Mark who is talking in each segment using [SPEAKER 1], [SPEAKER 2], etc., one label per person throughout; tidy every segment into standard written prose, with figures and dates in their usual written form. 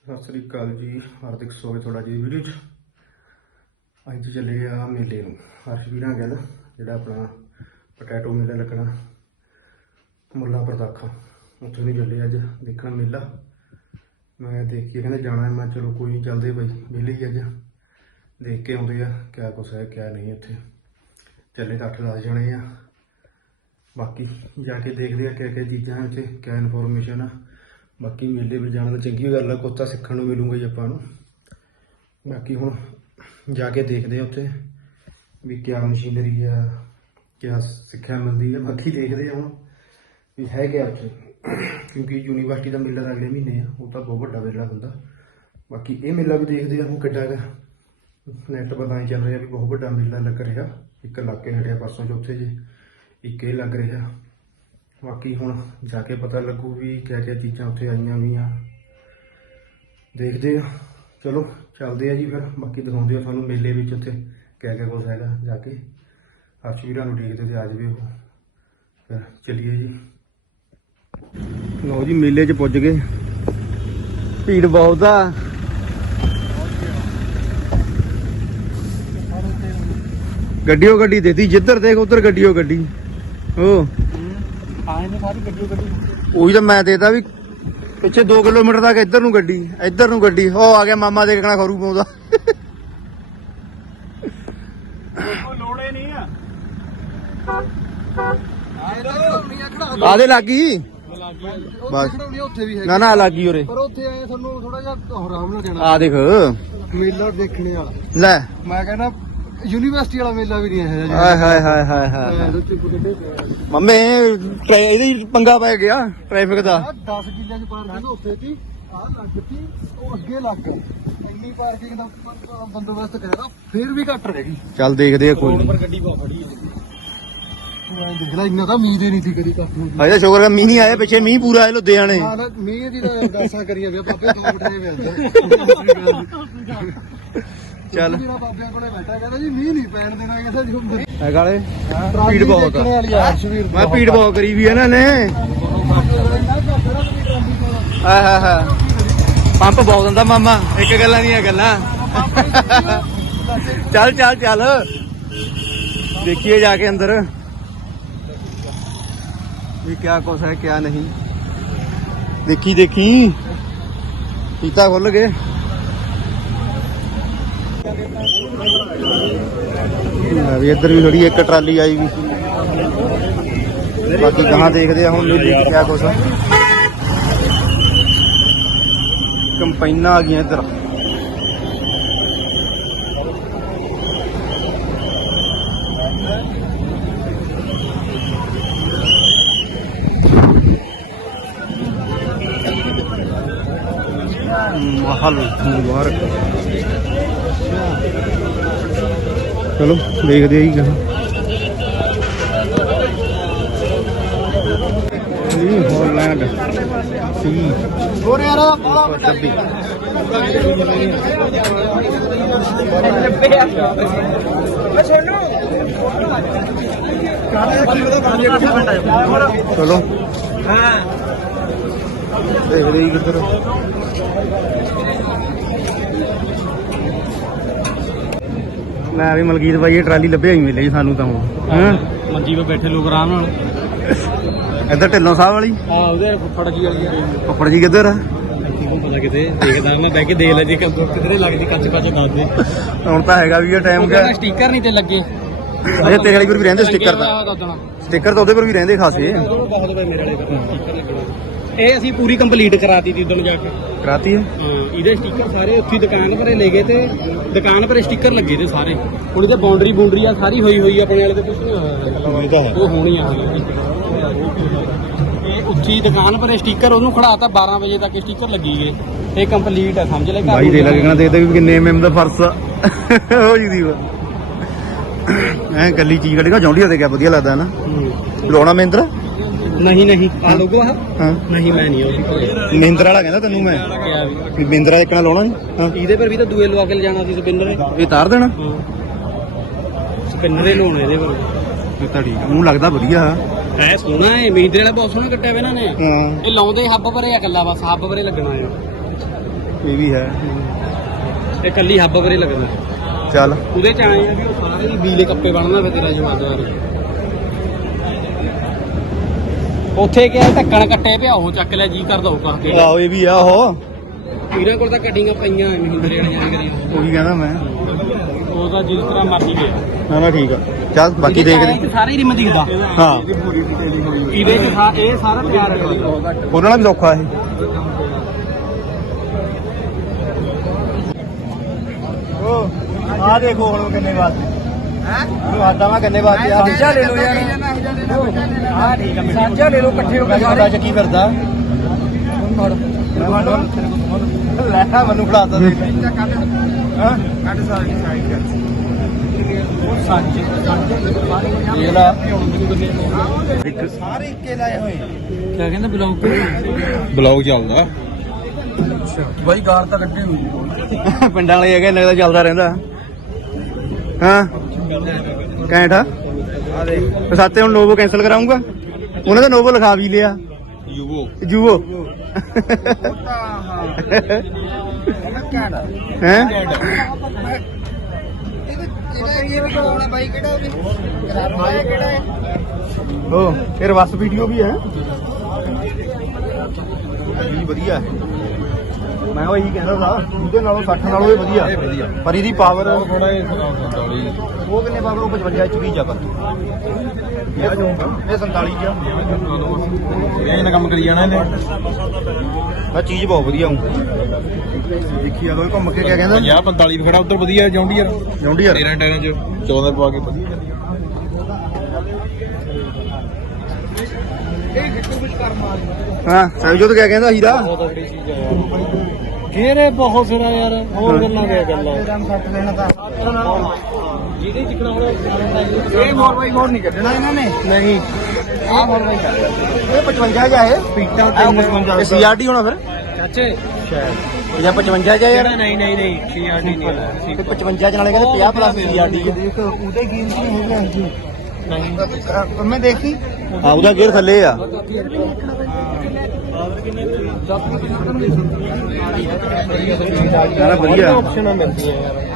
[SPEAKER 1] ਸਤਿ ਸ੍ਰੀ ਅਕਾਲ ਜੀ, ਹਾਰਦਿਕ ਸਵਾਗਤ ਤੁਹਾਡਾ ਜੀ ਵੀਡੀਓ 'ਚ। ਅੱਜ ਚੱਲੇ ਆ ਮੇਲੇ ਨੂੰ ਹਰਸ਼ਵੀਰਾਂ ਗੱਲ, ਜਿਹੜਾ ਆਪਣਾ ਪੋਟੈਟੋ ਮੇਲਾ ਲੱਗਣਾ ਮੁੱਲਾ ਪ੍ਰਦਾਖਾ, ਉੱਥੇ ਨਹੀਂ ਚੱਲੇ ਅੱਜ ਦੇਖਣ ਮੇਲਾ। ਮੈਂ ਦੇਖ ਕੇ ਕਹਿੰਦੇ ਜਾਣਾ, ਮੈਂ ਚਲੋ ਕੋਈ ਨਹੀਂ ਚੱਲਦੇ ਬਈ, ਮੇਲੇ ਹੀ ਅੱਜ ਦੇਖ ਕੇ ਆਉਂਦੇ ਆ ਕਿਆ ਕੁਛ ਹੈ ਕਿਆ ਨਹੀਂ। ਇੱਥੇ ਚੱਲੇ ਤਾਂ 8-10 ਜਣੇ ਆ, ਬਾਕੀ ਜਾ ਕੇ ਦੇਖਦੇ ਆ ਕਿਆ ਕਿਆ ਚੀਜ਼ਾਂ ਇੱਥੇ, ਕਿਆ ਇਨਫੋਰਮੇਸ਼ਨ ਆ। ਬਾਕੀ ਮੇਲੇ ਵਿੱਚ ਜਾਣਾ ਤਾਂ ਚੰਗੀ ਗੱਲ ਆ, ਕੁਛ ਤਾਂ ਸਿੱਖਣ ਨੂੰ ਮਿਲੂਗਾ ਜੀ ਆਪਾਂ ਨੂੰ। ਬਾਕੀ ਹੁਣ ਜਾ ਕੇ ਦੇਖਦੇ ਆ ਉੱਥੇ ਵੀ ਕਿਆ ਮਸ਼ੀਨਰੀ ਆ, ਕਿਆ ਸਿੱਖਿਆ ਮਿਲਦੀ ਆ। ਬਾਕੀ ਦੇਖਦੇ ਆ ਹੁਣ ਵੀ ਹੈ ਕਿਆ ਉੱਥੇ, ਕਿਉਂਕਿ ਯੂਨੀਵਰਸਿਟੀ ਦਾ ਮੇਲਾ ਤਾਂ ਅਗਲੇ ਮਹੀਨੇ ਆ, ਉਹ ਤਾਂ ਬਹੁਤ ਵੱਡਾ ਮੇਲਾ ਹੁੰਦਾ। ਬਾਕੀ ਇਹ ਮੇਲਾ ਵੀ ਦੇਖਦੇ ਆ ਹੁਣ ਕਿੱਡਾ ਕੁ ਨੈੱਟ ਪਰ ਤਾਂ ਚੱਲ ਰਿਹਾ ਵੀ ਬਹੁਤ ਵੱਡਾ ਮੇਲਾ ਲੱਗ ਰਿਹਾ। ਇੱਕ ਇਲਾਕੇ ਹਟਿਆ ਪਰਸੋਂ ਚੌਥੇ ਜੇ, ਇੱਕ ਇਹ ਲੱਗ ਰਿਹਾ। ਬਾਕੀ ਹੁਣ ਜਾ ਕੇ ਪਤਾ ਲੱਗੂ ਵੀ ਕਿਆ ਕਿਆ ਚੀਜ਼ਾਂ ਉੱਥੇ ਆਈਆਂ ਵੀ ਆ, ਦੇਖਦੇ ਆ। ਚਲੋ ਚੱਲਦੇ ਆ ਜੀ ਫਿਰ, ਬਾਕੀ ਦਿਖਾਉਂਦੇ ਆ ਤੁਹਾਨੂੰ ਮੇਲੇ ਵਿੱਚ ਉੱਥੇ ਕਿਆ ਕਿਆ ਕੁਛ ਹੈਗਾ। ਜਾ ਕੇ ਹਰਸ਼ਵੀਰਾਂ ਨੂੰ ਦੇਖਦੇ ਤੇ ਆ ਜਾਵੇ ਉਹ, ਫਿਰ ਚੱਲੀਏ ਜੀ। ਲਓ ਜੀ ਮੇਲੇ 'ਚ ਪੁੱਜ ਗਏ, ਭੀੜ ਬਹੁਤ ਆ। ਗੱਡੀਓ ਗੱਡੀ ਦੇਤੀ, ਜਿੱਧਰ ਦੇਖ ਉਧਰ ਗੱਡੀਓ ਗੱਡੀ। ਉਹ ਉਹੀ ਤਾਂ ਮੈਂ ਦੇਤਾ ਵੀ ਪਿੱਛੇ 2 ਕਿਲੋਮੀਟਰ ਤੱਕ ਇੱਧਰ ਨੂੰ ਗੱਡੀ, ਇੱਧਰ ਨੂੰ ਗੱਡੀ। ਉਹ ਆ ਗਿਆ ਮਾਮਾ ਦੇਖਣਾ ਖਰੂ ਪਾਉਂਦਾ। ਲੋੜੇ ਨਹੀਂ ਆ ਆਦੇ ਲੱਗੀ ਬਸ, ਨਾ ਨਾ ਲੱਗੀ ਉਰੇ,
[SPEAKER 2] ਪਰ ਉੱਥੇ ਆਏ ਤੁਹਾਨੂੰ ਥੋੜਾ ਜਿਹਾ ਆਰਾਮ ਨਾਲ ਜਾਣਾ।
[SPEAKER 1] ਆ ਦੇਖ
[SPEAKER 2] ਮੇਲਾ ਦੇਖਣੇ ਵਾਲਾ
[SPEAKER 1] ਲੈ,
[SPEAKER 2] ਮੈਂ ਕਹਿੰਦਾ ਯੂਨੀਵਰਸਿਟੀ ਵਾਲਾ ਮੇਲਾ ਵੀ ਨਹੀਂ ਹੈ।
[SPEAKER 1] ਹਾਏ ਹਾਏ ਹਾਏ ਹਾਏ ਹਾਏ ਮੰਮੇ, ਇਹਦੇ ਪੰਗਾ ਪੈ ਗਿਆ ਟ੍ਰੈਫਿਕ ਦਾ।
[SPEAKER 2] 10 ਕਿੱਲਿਆਂ ਚ ਪਾਰਕਿੰਗ ਉੱਥੇ ਸੀ, ਆਹ ਲੱਗ ਪਈ, ਉਹ ਅੱਗੇ ਲੱਗ ਗਈ। ਇੰਨੀ ਪਾਰਕਿੰਗ ਦਾ ਬੰਦੋਬਸਤ ਕਰਿਆ, ਫਿਰ ਵੀ ਘੱਟ ਰਹਿ ਗਈ।
[SPEAKER 1] ਚੱਲ ਦੇਖਦੇ ਆ, ਕੋਈ ਨਹੀਂ।
[SPEAKER 2] ਗੱਡੀ ਬਹੁਤ ਫੜੀ ਦੇਖ ਲੈ, ਇੰਨਾ ਤਾਂ ਉਮੀਦ ਹੀ ਨਹੀਂ ਸੀ ਕਦੀ ਕਾਫੀ।
[SPEAKER 1] ਅਜੇ ਸ਼ੁਕਰ ਹੈ ਮੀਂਹ ਨਹੀਂ ਆਇਆ, ਪਿੱਛੇ ਮੀਂਹ ਪੂਰਾ ਆਇਆ ਲੁਧਿਆਣੇ।
[SPEAKER 2] ਮੀਂਹ ਦੀ ਤਾਂ ਗਾਸਾਂ ਕਰੀਆਂ ਪਿਆ ਬਾਬੇ, ਦੋ ਬਿਠਾਏ ਵੇ ਅੰਦਰ।
[SPEAKER 1] ਚੱਲ
[SPEAKER 2] ਬਾਬਿਆਂ ਕੋਲੇ ਬੈਠਾ, ਕਹਿੰਦਾ ਜੀ ਮੀਂਹ ਨਹੀਂ ਪੈਣ ਦੇਣਾ, ਕਹਿੰਦਾ ਜੀ
[SPEAKER 1] ਹੈ ਗਾਲੇ ਭੀੜ ਬਹੁਤ ਆ। ਮੈਂ ਭੀੜ ਬਹੁਤ ਕਰੀ ਵੀ ਇਹਨਾਂ ਨੇ। ਹਾਂ ਹਾਂ ਹਾਂ, ਪੰਪ ਬਹੁਤ ਦਿੰਦਾ ਮਾਮਾ, ਇੱਕ ਗੱਲਾਂ ਦੀਆਂ ਗੱਲਾਂ। ਚੱਲ ਚੱਲ ਚੱਲ ਦੇਖੀਏ ਜਾ ਕੇ ਅੰਦਰ ਵੀ ਕਿਆ ਕੁਛ ਹੈ ਕਿਆ ਨਹੀਂ। ਦੇਖੀ ਦੇਖੀ ਪੀਤਾ ਖੁੱਲ ਗਏ। ਵੀ ਇੱਧਰ ਵੀ ਥੋੜੀ ਇੱਕ ਟਰਾਲੀ ਆਈ ਵੀ। ਬਾਕੀ ਗਾਹਾਂ ਦੇਖਦੇ ਆ ਹੁਣ ਮੇਲੇ 'ਚ ਕਿਆ ਕੁਛ ਆ। ਕੰਪਾਈਨਾਂ ਆ ਗਈਆਂ ਇੱਧਰ। महल मुबारक। चलो देखते ही कहाँ हॉलैंड सी 26। चलो देखते ही किधर। मैं भी मलकीत भाई ये ट्राली लभे ही मिले सानू तो
[SPEAKER 2] ਮੰਜੀ 'ਤੇ ਬੈਠੇ ਲੋਕ ਆਰਾਮ ਨਾਲ।
[SPEAKER 1] इधर ढिल्लों साहब वाली
[SPEAKER 2] ਉਹਦੇ ਫੁੱਫੜ ਜੀ ਵਾਲੀ ਆ।
[SPEAKER 1] फुफड़ जी किधर है?
[SPEAKER 2] ਪਤਾ ਕਿਤੇ ਦੇਖਦਾ ਮੈਂ ਬਹਿ ਕੇ ਦੇਖ ਲੈ, ਜੇ ਕਿਧਰੇ ਲੱਗਦੀ ਕੱਚ ਕੱਚ ਦੱਸ ਦੇ।
[SPEAKER 1] ਹੁਣ ਤਾਂ ਹੈਗਾ ਵੀ ਇਹ ਟਾਈਮ
[SPEAKER 2] ਉਹਦਾ ਸਟicker ਨਹੀਂ ਤੇ ਲੱਗੇ।
[SPEAKER 1] ਅਜੇ ਤੇਰੇ ਵਾਲੀ ਪਰ ਵੀ ਰਹਿੰਦੇ ਸਟicker ਤਾਂ, ਸਟicker ਤਾਂ ਉਹਦੇ ਪਰ ਵੀ ਰਹਿੰਦੇ ਖਾਸੇ।
[SPEAKER 2] ਬਹੁਤ ਰੁਪਏ ਮੇਰੇ ਵਾਲੇ ਪਰ ਸਟicker ਲੱਗਣਾ। ਇਹ ਅਸੀਂ ਪੂਰੀ ਕੰਪਲੀਟ ਕਰਾਤੀ ਤੀ ਉਦੋਂ ਜਾ ਕੇ।
[SPEAKER 1] ਕਰਾਤੀ ਹੈ?
[SPEAKER 2] ਹਾਂ, ਇਹਦੇ ਸਟicker ਸਾਰੇ ਉੱਥੇ ਦੁਕਾਨ ਪਰੇ ਲੈ ਗਏ ਤੇ ਦੁਕਾਨ ਪਰੇ ਸਟicker ਲੱਗੇ ਤੇ ਸਾਰੇ। ਹੁਣ ਇਹਦੇ ਬਾਉਂਡਰੀ ਆ ਸਾਰੀ ਹੋਈ ਆਪਣੇ ਵਾਲੇ ਤੇ ਕੁਝ ਨਹੀਂ ਹੋਇਆ। ਉਹ ਹੋਣੀ ਆ ਇਹ ਉੱਚੀ ਦੁਕਾਨ ਪਰੇ ਸਟicker ਉਹਨੂੰ ਖੜਾਤਾ 12 ਵਜੇ ਤੱਕ ਸਟicker ਲੱਗੀ ਗਏ। ਇਹ ਕੰਪਲੀਟ ਆ ਸਮਝ ਲੈ।
[SPEAKER 1] ਭਾਈ ਦੇ ਲੱਗਣਾ ਦੇਖਦੇ ਵੀ ਕਿੰਨੇ ਐਮਐਮ ਦਾ ਫਰਸ ਹੋ ਜੀ ਦੀ ਐ ਕੱਲੀ ਚੀਜ਼ ਕੱਢੇਗਾ। ਜੌਂਡੀਆ ਤੇ ਕਿਆ ਵਧੀਆ ਲੱਗਦਾ ਨਾ ਲਾਉਣਾ ਮਹਿੰਦਰਾ।
[SPEAKER 2] ਨਹੀਂ ਨਹੀਂ ਆ ਲੋਗੋ ਆ।
[SPEAKER 1] ਹਾਂ
[SPEAKER 2] ਨਹੀਂ ਮੈਂ ਨਹੀਂ ਉਹ
[SPEAKER 1] ਮਹਿੰਦਰਾ ਵਾਲਾ ਕਹਿੰਦਾ ਤੈਨੂੰ ਮੈਂ ਵੀ ਮਹਿੰਦਰਾ ਇੱਕ ਨਾਲ ਲਾਉਣਾ ਨਹੀਂ। ਹਾਂ
[SPEAKER 2] ਇਹਦੇ ਪਰ ਵੀ ਤਾਂ ਦੂਏ ਲਵਾ ਕੇ ਜਾਣਾ ਸੀ ਸਪਿਨਰ।
[SPEAKER 1] ਇਹ ਤਾਰ ਦੇਣਾ
[SPEAKER 2] ਸਪਿਨਰ ਹੀ ਲਾਉਣੇ ਇਹਦੇ ਪਰ।
[SPEAKER 1] ਇਹ ਤਾਂ ਠੀਕ ਉਹਨੂੰ ਲੱਗਦਾ ਵਧੀਆ
[SPEAKER 2] ਹੈ, ਸੋਹਣਾ ਹੈ। ਮਹਿੰਦਰੇ ਵਾਲਾ ਬਹੁਤ ਸੋਹਣਾ ਕੱਟਿਆ ਵਾ ਇਹਨਾਂ ਨੇ।
[SPEAKER 1] ਹਾਂ
[SPEAKER 2] ਇਹ ਲਾਉਂਦੇ ਹੱਬ ਪਰੇ ਆ, ਇਕੱਲਾ ਬਸ ਹੱਬ ਪਰੇ ਲੱਗਣਾ ਹੈ।
[SPEAKER 1] ਇਹ ਵੀ ਹੈ।
[SPEAKER 2] ਇਹ ਕੱਲੀ ਹੱਬ ਪਰੇ ਲੱਗਦਾ।
[SPEAKER 1] ਚੱਲ
[SPEAKER 2] ਉਹਦੇ ਚ ਆਏ ਆ ਵੀ ਉਹ ਸਾਰੇ ਹੀ ਬੀਲੇ ਕੱਪੇ ਬਣਨਾ ਫਿਰ ਤੇਰਾ ਜਮਾਦਾਰ। ਉੱਥੇ ਕਿਹਾ ਢੱਕਣ ਕੱਟੇ ਪਿਆ ਉਹ ਚੱਕ ਲਿਆ ਜੀ ਕਰਦਾ ਉਹ ਕਹ ਕੇ।
[SPEAKER 1] ਆਹੋ ਇਹ ਵੀ ਆ ਉਹ
[SPEAKER 2] ਇਹਨਾਂ ਕੋਲ ਤਾਂ ਗੱਡੀਆਂ ਪਈਆਂ ਮਹਿੰਦਰੇ ਵਾਲੀਆਂ ਕਰੀਆਂ।
[SPEAKER 1] ਉਹੀ ਕਹਿੰਦਾ ਮੈਂ।
[SPEAKER 2] ਉਹ ਤਾਂ ਜਿਸ ਤਰ੍ਹਾਂ ਮਰਜ਼ੀ ਗਿਆ।
[SPEAKER 1] ਨਾ ਠੀਕ ਆ। ਚੱਲ ਬਾਕੀ ਦੇਖਦੇ।
[SPEAKER 2] ਸਾਰੇ ਰਿਮ ਦਿਖਦਾ।
[SPEAKER 1] ਹਾਂ
[SPEAKER 2] ਇਹਦੇ ਚ ਇਹ ਸਾਰਾ ਤਿਆਰ ਹੈ।
[SPEAKER 1] ਉਹਨਾਂ ਨਾਲ ਵੀ ਸੌਖਾ ਇਹ। ਆ ਦੇਖੋ ਹੁਣ ਕਿੰਨੇ ਵਾਸਤੇ ਹੈ ਆਦਾ ਮੈਂ ਕਿੰਨੇ ਵਾਸਤੇ ਆ ਸਾਂਝਾ ਲੈ ਲਓ ਯਾਰ। ਹਾਂ ਠੀਕ ਆ ਸਾਂਝਾ ਲੈ ਲਓ ਇਕੱਠੇ ਹੋ ਕੇ ਸਾਡਾ ਚ ਕੀ ਕਰਦਾ ਲੈ ਮੈਨੂੰ ਫੜਾਤਾ ਦੇ ਹਾਂ ਕੱਢ ਸਾਰੀ ਸਾਈਡ ਕਰ ਉਹ ਸਾਂਝੇ ਇਹ ਲਾ ਸਾਰੇ ਇੱਕੇ ਲਾਏ ਹੋਏ।
[SPEAKER 2] ਕੀ ਕਹਿੰਦਾ
[SPEAKER 1] ਬਲੌਗ ਚੱਲਦਾ
[SPEAKER 2] ਬਾਈ ਕਾਰ ਤਾਂ ਕੱਢੀ ਹੋਈ
[SPEAKER 1] ਪਿੰਡਾਂ ਵਾਲੇ ਹੈਗੇ ਲੱਗਦਾ ਚੱਲਦਾ ਰਹਿੰਦਾ। ਹਾਂ ਕੈਂਠ ਆ ਸਾਤੇ ਹੁਣ ਨੋਵੋ ਕੈਂਸਲ ਕਰਾਉਂਗਾ। ਉਹਨੇ ਤਾਂ ਨੋਵੋ ਲਿਖਾ ਵੀ ਲਿਆ ਜੂਵੋ ਹੈ ਉਹ ਇਹ ਬਸ ਵੀਡੀਓ ਵੀ ਹੈ ਵਧੀਆ। ਮੈਂ ਉਹ ਇਹੀ ਕਹਿੰਦਾ ਸੀ ਉਹਦੇ ਨਾਲੋਂ 60 ਨਾਲੋਂ ਇਹ ਵਧੀਆ ਪਰ ਇਹਦੀ ਪਾਵਰ ਉਹ ਕਿੰਨੇ ਪਾਵਰ ਉਹ 55 HP ਜਾ ਪਰ ਇਹ 47 ਚ ਇਹਨੇ ਕੰਮ ਕਰੀ ਜਾਣਾ ਇਹਨੇ। ਆ ਚੀਜ਼ ਬਹੁਤ ਵਧੀਆ ਹੂੰ ਦੇਖੀ ਆ ਕੋਈ ਘੁੰਮ ਕੇ ਕਿਆ ਕਹਿੰਦਾ
[SPEAKER 2] 50 45 ਖੜਾ ਉਧਰ ਵਧੀਆ ਜੌਂਡੀਅਰ 13 ਟਾਇਰਾਂ ਚ 14 ਪਵਾ ਕੇ ਵਧੀਆ।
[SPEAKER 1] ਹਾਂ ਸਹਿਜੋਤ ਕਿਆ ਕਹਿੰਦਾ ਹੀਰਾ
[SPEAKER 2] ਘੇਰੇ ਬਹੁਤ ਸਿਰਾ ਯਾਰ ਹੋਰ ਗੱਲਾਂ ਦੇ ਗੱਲਾਂ ਜਿਹਦੇ ਜਿਕਣਾ ਹੁਣ
[SPEAKER 1] ਇਹ ਮੋਰ ਬਾਈ ਮੋਰ ਨਹੀਂ ਕੱਢਣਾ ਇਹਨਾਂ ਨੇ
[SPEAKER 2] ਨਹੀਂ
[SPEAKER 1] ਆਹ ਮੋਰ ਬਾਈ ਇਹ 55 ਜਾ ਇਹ
[SPEAKER 2] ਪੀਟਾ
[SPEAKER 1] ਇਹ ਸੀਆਰਡੀ ਹੋਣਾ ਫਿਰ
[SPEAKER 2] ਚਾਚੇ
[SPEAKER 1] ਸ਼ਾਇਦ ਜਾਂ 55 ਜਾ ਯਾਰ
[SPEAKER 2] ਨਹੀਂ ਸੀਆਰਡੀ ਨਹੀਂ
[SPEAKER 1] 55 ਚ ਨਾਲੇ ਕਹਿੰਦੇ 50 ਪਲੱਸ ਸੀਆਰਡੀ ਦੇਖ ਉਹਦੇ ਗੇਮ ਕੀ ਹੋ ਗਿਆ ਨਹੀਂ ਮੈਂ ਦੇਖੀ ਹਾਂ ਉਹਦਾ ਗੇਅਰ ਥੱਲੇ ਆ ਯਾਰ ਵਧੀਆ
[SPEAKER 2] ਆਪਸ਼ਨਾਂ ਮਿਲਦੀਆਂ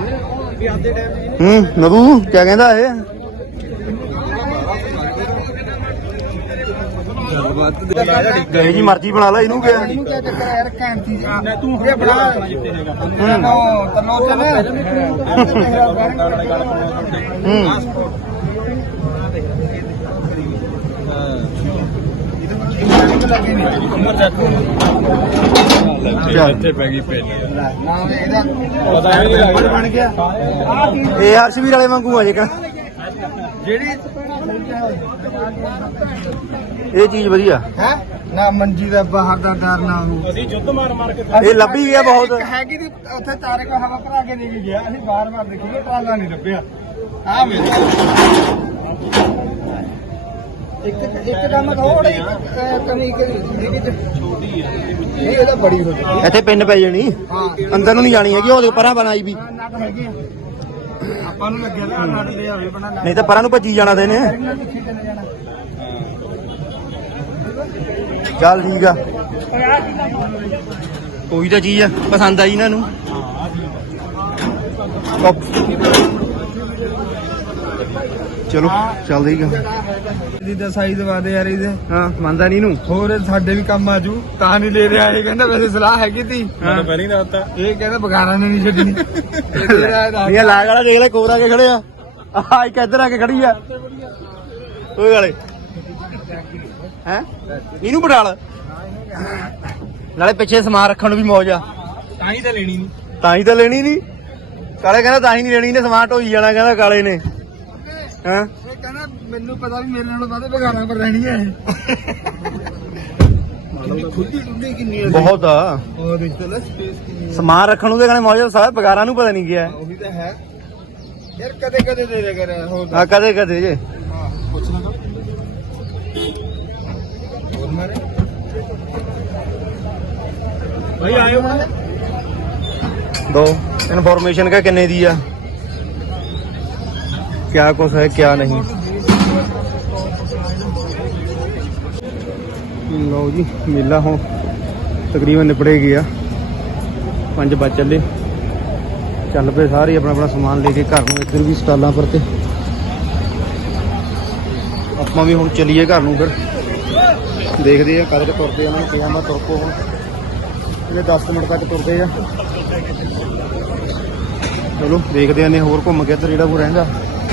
[SPEAKER 1] ਯਾਰ। ਨਬੂ ਕਿਆ ਕਹਿੰਦਾ ਇਹ ਗਏ ਜੀ ਮਰਜ਼ੀ ਬਣਾ ਲਾ ਇਹਨੂੰ ਕਿਹਾ
[SPEAKER 2] ਇਹਨੂੰ ਕੀ ਚੱਕਰ ਯਾਰ ਕੈਂਤੀ ਤੂੰ ਇਹ ਬਣਾ ਤਨੋ
[SPEAKER 1] ਇੱਥੇ
[SPEAKER 2] ਪੈ ਗਈ ਪੈਨ
[SPEAKER 1] ਪਤਾ ਨਹੀਂ ਲੱਗਦਾ ਬਣ ਗਿਆ ਇਹ ਹਰਸ਼ਵੀਰ ਵਾਲੇ ਵਾਂਗੂ ਆ ਜੇਗਾ
[SPEAKER 2] ਜਿਹੜੀ
[SPEAKER 1] ਇਹ ਚੀਜ਼ ਵਧੀਆ
[SPEAKER 2] ਹੈ ਨਾ ਮੰਜੀ ਦਾ ਬਾਹਰ ਦਾ ਡਰ ਨਾ ਹੋ ਅਸੀਂ ਜੁੱਧ ਮਾਰ ਕੇ
[SPEAKER 1] ਇਹ ਲੱਭੀ ਗਿਆ ਬਹੁਤ
[SPEAKER 2] ਹੈਗੀ ਦੀ ਉੱਥੇ ਤਾਰੇ ਕੋ ਹਵਾ ਭਰਾ ਕੇ ਦੇ ਕੇ ਗਿਆ ਅਸੀਂ ਬਾਰ ਦੇਖੀਏ ਟਰਾਲਾ ਨਹੀਂ ਲੱਭਿਆ ਆ ਮੇਰੇ ਇੱਕ ਕੰਮ ਥੋੜਾ ਕਮੀ ਕਰੀ ਛੋਟੀ ਹੈ ਨਹੀਂ ਇਹਦਾ ਬੜੀ ਹੋ ਗਈ
[SPEAKER 1] ਇੱਥੇ ਪਿੰਨ ਪੈ ਜਾਣੀ
[SPEAKER 2] ਹਾਂ
[SPEAKER 1] ਅੰਦਰ ਨੂੰ ਨਹੀਂ ਜਾਣੀ ਹੈਗੀ ਉਹਦੇ ਪਰਾਂ ਬਣਾਈ ਵੀ
[SPEAKER 2] ਨਟ ਹੈਗੇ ਆਪਾਂ ਨੂੰ ਲੱਗਿਆ ਨਾ ਨਟ ਲੈ ਆਵੇ ਬਣਾ
[SPEAKER 1] ਨਹੀਂ ਤਾਂ ਪਰਾਂ ਨੂੰ ਭੱਜੀ ਜਾਣਾ ਤੇ ਨੇ ਚੱਲ ਠੀਕ ਆ ਕੋਈ ਤਾਂ ਚੀਜ਼ ਆ ਪਸੰਦ ਆਈ ਇਹਨਾਂ ਨੂੰ ਚਲੋ ਚੱਲਦੇ ਹੀ
[SPEAKER 2] ਇਹਦੀ ਤਾਂ ਸਾਈਜ਼ ਦਵਾ ਦੇ ਯਾਰ ਇਹਦੇ
[SPEAKER 1] ਹਾਂ ਮੰਨਦਾ ਨਹੀਂ ਇਹਨੂੰ
[SPEAKER 2] ਹੋਰ ਸਾਡੇ ਵੀ ਕੰਮ ਆਜੂ ਤਾਂ ਨਹੀਂ ਲੈ ਰਿਹਾ ਇਹ ਕਹਿੰਦਾ ਵੈਸੇ ਸਲਾਹ ਹੈਗੀ ਤੀ ਮੈਨੂੰ ਪਹਿਲਾਂ ਹੀ ਦੱਸਤਾ ਇਹ ਕਹਿੰਦਾ ਬਗਾਨਾ ਨੇ ਨਹੀਂ ਛੱਡਣੀ
[SPEAKER 1] ਇਹ ਲਾਗ ਵਾਲਾ ਦੇਖ ਲੈ ਕੋਰ ਆ ਕੇ ਖੜੇ ਆ ਆ ਇੱਕ ਇੱਧਰ ਆ ਕੇ ਖੜੀ ਆ ਓਏ ਵਾਲੇ ਹੈ ਇਹਨੂੰ ਬਟਾਲ ਨਾਲੇ ਪਿੱਛੇ ਸਮਾਨ ਰੱਖਣ ਨੂੰ ਵੀ ਮੌਜ ਆ
[SPEAKER 2] ਤਾਂ ਹੀ ਤਾਂ ਲੈਣੀ ਨਹੀਂ
[SPEAKER 1] ਲੈਣੀ ਨਹੀਂ ਕਾਲੇ ਕਹਿੰਦਾ ਤਾਂ ਹੀ ਨਹੀਂ ਲੈਣੀ ਨੇ ਸਮਾਨ ਢੋਈ ਜਾਣਾ ਕਹਿੰਦਾ ਕਾਲੇ ਨੇ ਹਾਂ
[SPEAKER 2] ਇਹ ਕਹਿੰਦਾ ਮੈਨੂੰ ਪਤਾ ਵੀ ਮੇਰੇ ਨਾਲੋਂ ਵੱਧ ਬਗਾਨਾ ਪਰ ਰਹਿਣੀ ਹੈ ਖੁੱਦੀ ਟੁੱਡੀ ਕਿੰਨੀ ਹੈ
[SPEAKER 1] ਬਹੁਤ ਆ
[SPEAKER 2] ਉਹ ਦੇਖ ਲੈ ਸਪੇਸ ਕਿੰਨੀ
[SPEAKER 1] ਸਮਾਨ ਰੱਖਣ ਨੂੰ ਤੇ ਕਹਿੰਦੇ ਮੌਜ ਸਾਰਾ ਪਗਾਰਾਂ ਨੂੰ ਪਤਾ ਨਹੀਂ ਗਿਆ
[SPEAKER 2] ਉਹੀ ਤਾਂ ਹੈ ਯਾਰ ਕਦੇ ਕਦੇ ਦੇ ਦੇ ਕਰ ਹੋਰ
[SPEAKER 1] ਆ ਕਦੇ ਕਦੇ ਜੇ
[SPEAKER 2] ਹਾਂ ਪੁੱਛ ਨਾ ਹੋਰ ਮਾਰੇ ਭਾਈ ਆਇਓ ਮਾਰੇ
[SPEAKER 1] ਦੋ ਇਨਫੋਰਮੇਸ਼ਨ ਕਾ ਕਿੰਨੇ ਦੀ ਆ ਕਿਆ ਕੁਛ ਹੈ ਕਿਆ ਨਹੀਂ ਲਓ ਜੀ ਮੇਲਾ ਹੁਣ ਤਕਰੀਬਨ ਨਿਬੜੇ ਗਿਆ 5 ਵਜ ਚੱਲੇ। ਚੱਲ ਪਏ ਸਾਰੇ ਆਪਣਾ ਆਪਣਾ ਸਮਾਨ ਲੈ ਕੇ ਘਰ ਨੂੰ। ਇੱਧਰ ਵੀ ਸਟਾਲਾਂ ਪਰ ਤੇ ਆਪਾਂ ਵੀ ਹੁਣ ਚੱਲੀਏ ਘਰ ਨੂੰ। ਫਿਰ ਦੇਖਦੇ ਆ ਕਦ ਤੱਕ ਤੁਰਦੇ। ਇਹਨਾਂ ਨੂੰ ਕਿਹਾ ਮੈਂ ਤੁਰ ਪੋ ਹੁਣ, ਇਹਨੇ 10 ਮਿੰਟ ਤੱਕ ਤੁਰਦੇ ਆ। ਚਲੋ ਦੇਖਦੇ ਆ ਨੇ ਹੋਰ ਘੁੰਮ ਕੇ ਇੱਧਰ ਜਿਹੜਾ ਕੋ ਰਹਿੰਦਾ।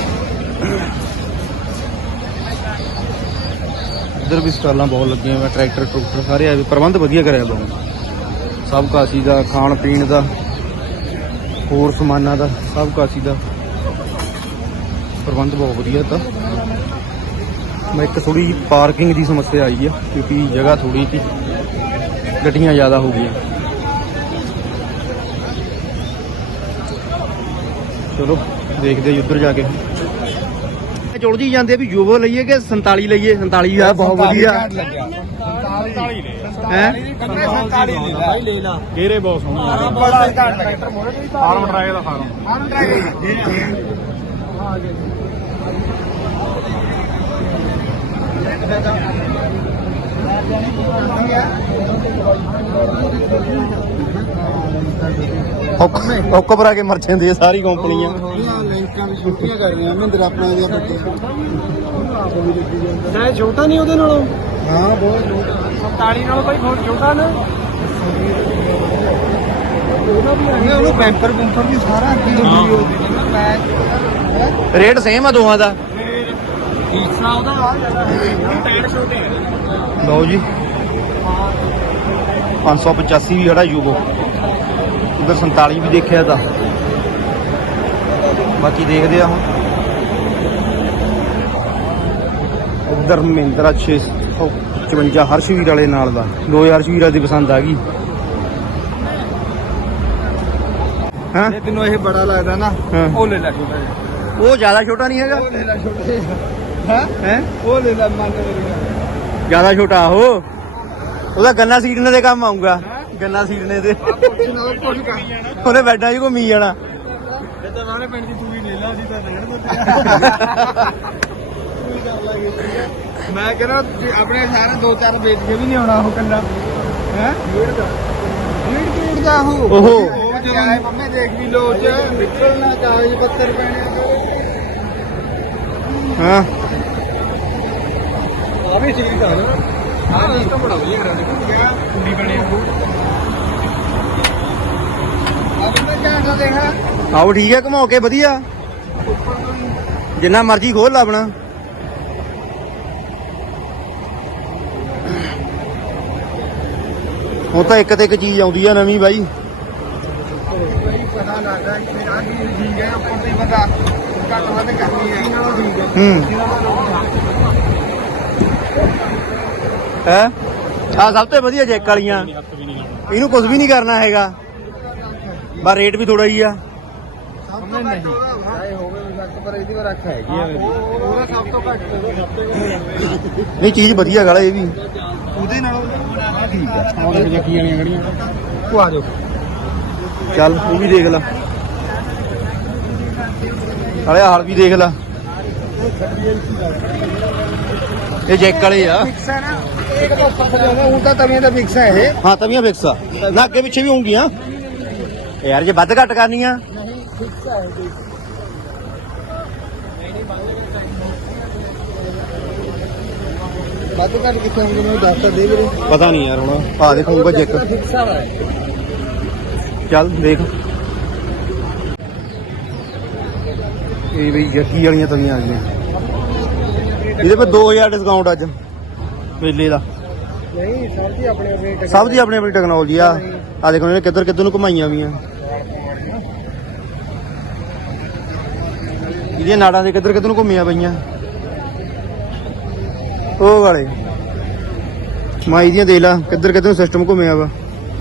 [SPEAKER 1] ਇੱਧਰ ਵੀ ਸਟਾਲਾਂ ਬਹੁਤ ਲੱਗੀਆਂ ਵਾ, ਟਰੈਕਟਰ ਟਰੂਕਟਰ ਸਾਰੇ ਆਏ। ਪ੍ਰਬੰਧ ਵਧੀਆ ਕਰਿਆ ਬਹੁਤ, ਸਭ ਕਾਸੀ ਦਾ, ਖਾਣ ਪੀਣ ਦਾ, ਹੋਰ ਸਮਾਨਾਂ ਦਾ, ਸਭ ਕਾਸੀ ਦਾ ਪ੍ਰਬੰਧ ਬਹੁਤ ਵਧੀਆ ਤਾਂ। ਮੈਂ ਇੱਕ ਥੋੜੀ ਜਿਹੀ ਪਾਰਕਿੰਗ ਦੀ ਸਮੱਸਿਆ ਆਈ ਆ, ਕਿਉਂਕਿ ਜਗ੍ਹਾ ਥੋੜੀ ਸੀ, ਗੱਡੀਆਂ ਜ਼ਿਆਦਾ ਹੋ ਗਈਆਂ। ਚਲੋ ਦੇਖਦੇ ਉੱਧਰ ਜਾ ਕੇ। ਜੁੜ ਜੀ ਜਾਂਦੇ ਵੀ ਯੂਵੋ ਲਈਏ ਕਿ 47 ਲਈਏ? 47 ਆ ਬਹੁਤ ਵਧੀਆ ਹੈ। ਗੇਰੇ ਬਹੁਤ ਸੋਹਣੇ, ਫਾਰਮ ਟਰੈਕ ਦਾ ਫਾਰਮ ਹੁੱਕ ਭਰਾ ਕੇ ਮਰ ਜਾਂਦੀ ਆ ਸਾਰੀ ਕੰਪਨੀਆਂ। ਲਿੰਕਾਂ ਵੀ ਛੁੱਟੀਆਂ ਕਰ ਰਹੀਆਂ ਮਹਿੰਦਰਾ ਆਪਣਾ ਇਹਦੀਆਂ ਵੱਡੀ ਹੈ। ਛੋਟਾ ਨਹੀਂ ਉਹਦੇ ਨਾਲੋਂ? ਹਾਂ ਬਹੁਤ ਛੋਟਾ, 47 ਨਾਲੋਂ ਭਾਈ ਬਹੁਤ ਛੋਟਾ ਨਾ। ਉਹਨੂੰ ਬੈਂਪਰ ਬੂੰਪਰ ਵੀ ਸਾਰਾ ਅੱਗੇ ਰੇਟ ਸੇਮ ਆ ਦੋਹਾਂ ਦਾ। ਲਓ ਜੀ 585 ਵੀ ਜਿਹੜਾ ਯੂਵੋ, ਉਧਰ 47 ਵੀ ਦੇਖਿਆ ਤਾਂ। ਬਾਕੀ ਦੇਖਦੇ ਆ ਹੁਣ। ਉਧਰ ਮਹਿੰਦਰਾ 655 ਹਰਸ਼ਵੀਰ ਵਾਲੇ ਨਾਲ ਦਾ 2000 ਹਰਸ਼ਵੀਰ ਦੀ ਪਸੰਦ ਆ ਗਈ। ਹਾਂ ਤੈਨੂੰ ਇਹ ਬੜਾ ਲੱਗਦਾ ਨਾ, ਉਹ ਲੈ ਲੈ ਛੋਟਾ ਜਿਹਾ। ਉਹ ਜ਼ਿਆਦਾ ਛੋਟਾ ਨਹੀਂ ਹੈਗਾ? ਉਹ ਲੈ ਲੈ ਛੋਟਾ ਹੈ, ਉਹ ਲੈ ਲੈ ਮੰਨ ਮੇਰੀ। ਜ਼ਿਆਦਾ ਛੋਟਾ ਉਹ, ਉਹਦਾ ਗੰਨਾ ਸੀੜਨੇ ਦੇ ਕੰਮ ਆਊਗਾ। ਗੰਨਾ ਸੀੜਨੇ ਦੇ ਉਹਨੇ ਬੈਡਾਂ 'ਚ ਘੁੰਮੀ ਜਾਣਾ। ਪਿੰਡ ਦੀ ਤੂੰ ਹੀ ਲੈ ਲਾ, ਅਸੀਂ ਤਾਂ ਰਹਿਣ ਮੈਂ ਕਹਿੰਦਾ ਆਪਣੇ ਸਾਰੇ 2-4 ਵੇਚ ਕੇ ਵੀ ਨਹੀਂ ਆਉਣਾ ਉਹ ਕੰਨਾ ਹੈ। ਢੀੜ ਦਾ ਉਹ ਚਾਹੇ ਮੰਮੀ ਦੇਖ ਵੀ ਲੋ ਚ ਨਿਕਲਣਾ ਕਾਗਜ਼ ਪੱਤਰ ਪੈਣੇ। ਹਾਂ ਆ ਵੀ ਠੀਕ ਆ ਨਾ। ਹਾਂ ਇਹ ਤਾਂ ਬੜਾ ਵਧੀਆ ਕਰਾ ਦੇ ਕੁੰਡੀ ਬਣਿਆ ਆਓ। ਠੀਕ ਹੈ ਘੁਮਾਓ ਕੇ ਵਧੀਆ, ਜਿੰਨਾ ਮਰਜ਼ੀ ਖੋਲ ਲਾ ਆਪਣਾ। ਹੁਣ ਤਾਂ ਇੱਕ ਤੇ ਇੱਕ ਚੀਜ਼ ਆਉਂਦੀ ਆ ਨਵੀਂ ਬਾਈ। ਪਤਾ ਲੱਗਦਾ ਠੀਕ ਹੈ, ਉੱਪਰ ਤੇ ਪਤਾ ਘੱਟ ਵੱਧ ਕਰਨੀ ਹੈ। ਆ ਸਭ ਤੋਂ ਵਧੀਆ ਜੈਕ ਵਾਲੀਆਂ, ਇਹਨੂੰ ਕੁਝ ਵੀ ਨਹੀਂ ਕਰਨਾ ਹੈਗਾ, ਬਸ ਰੇਟ ਵੀ ਥੋੜਾ ਹੀ ਆ। ਨਹੀਂ ਚੀਜ਼ ਵਧੀਆ ਗਾਲਾ ਇਹ ਵੀ ਉਹਦੇ ਨਾਲੋਂ ਠੀਕ ਆ। ਜੱਕੀ ਵਾਲੀਆਂ ਗੜੀਆਂ ਉਹ ਆ ਜਾਓ, ਚੱਲ ਉਹ ਵੀ ਦੇਖ ਲਾ। ਸਾਲੇ ਹਾਲ ਵੀ ਦੇਖ ਲਾ, ਇਹ ਜੈਕ ਵਾਲੇ ਆ। ਹੁਣ ਤਾਂ ਤਵੀਆਂ ਦਾ ਫਿਕਸ ਹੈ ਇਹ। ਹਾਂ ਤਵੀਆਂ ਫਿਕਸ ਆ ਨਾ, ਅੱਗੇ ਪਿੱਛੇ ਵੀ ਹੋਣਗੀਆਂ ਯਾਰ ਜੇ ਵੱਧ ਘੱਟ ਕਰਨੀਆਂ। ਵੱਧ ਘੱਟ ਕਿੱਥੇ ਹੋਣਗੇ ਮੈਨੂੰ ਦੱਸ ਤਾਂ ਦੇ ਵੀਰੇ। ਪਤਾ ਨਹੀਂ ਯਾਰ, ਹੁਣ ਆ ਦੇਖੂਗਾ ਜੈਕ। ਚੱਲ ਦੇਖ ਇਹ ਵੀ ਜੱਕੀ ਵਾਲੀਆਂ ਤਵੀਆਂ ਆ ਗਈਆਂ। ਇਹਦੇ ਪਰ 2000 ਡਿਸਕਾਊਂਟ ਅੱਜ ਮੇਲੇ ਦਾ। ਨਹੀਂ ਸਭ ਦੀ ਆਪਣੀ ਆਪਣੀ ਟੈਕਨੋਲੋਜੀ ਆ। ਆ ਦੇਖੋ ਇਹਨੇ ਕਿੱਧਰ ਕਿੱਧਰ ਨੂੰ ਘੁਮਾਈਆਂ ਵੀਆਂ। ਇਹਦੀਆਂ ਨਾੜਾਂ ਦੇ ਕਿੱਧਰ ਕਿੱਧਰ ਨੂੰ ਘੁੰਮੀਆਂ ਪਈਆਂ। ਉਹ ਵਾਲੇ ਮਾਈ ਦੀਆਂ ਦੇਖ ਲਾ ਕਿੱਧਰ ਕਿੱਧਰ ਨੂੰ ਸਿਸਟਮ ਘੁੰਮਿਆ ਵਾ।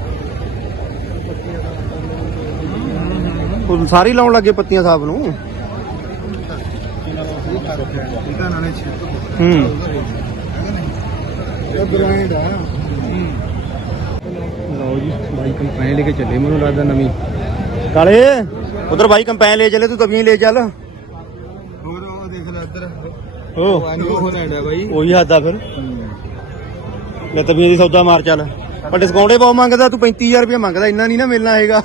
[SPEAKER 1] ਉਹ ਸਾਰੀ ਲਾਉਣ ਲੱਗੇ ਪੱਤੀਆਂ ਸਾਫ ਨੂੰ। ਲਓ ਜੀ ਬਾਈ ਕੰਪੈਨ ਲੈ ਕੇ ਚੱਲੇ, ਮੈਨੂੰ ਲੱਗਦਾ ਨਵੀਂ। ਕਾਲੇ ਉਧਰ ਬਾਈ ਕੰਪੈਨ ਲੈ ਚੱਲੇ, ਤੂੰ ਤਵੀਆਂ ਲੈ ਚੱਲ। ਹੋਰ ਉਹ ਦੇਖ ਲੈ ਇੱਧਰ ਉਹ ਲੈਣਾ ਬਾਈ, ਉਹੀ ਹੱਦ ਆ ਫਿਰ। ਲੈ ਤਵੀਆਂ ਦੀ ਸੌਦਾ ਮਾਰ ਚੱਲ। ਪਰ ਡਿਸਕਾਊਂਟ ਹੀ ਬਹੁਤ ਮੰਗਦਾ ਤੂੰ 35000 ਰੁਪਏ ਮੰਗਦਾ ਇੰਨਾ ਨਹੀਂ ਨਾ ਮਿਲਣਾ ਹੈਗਾ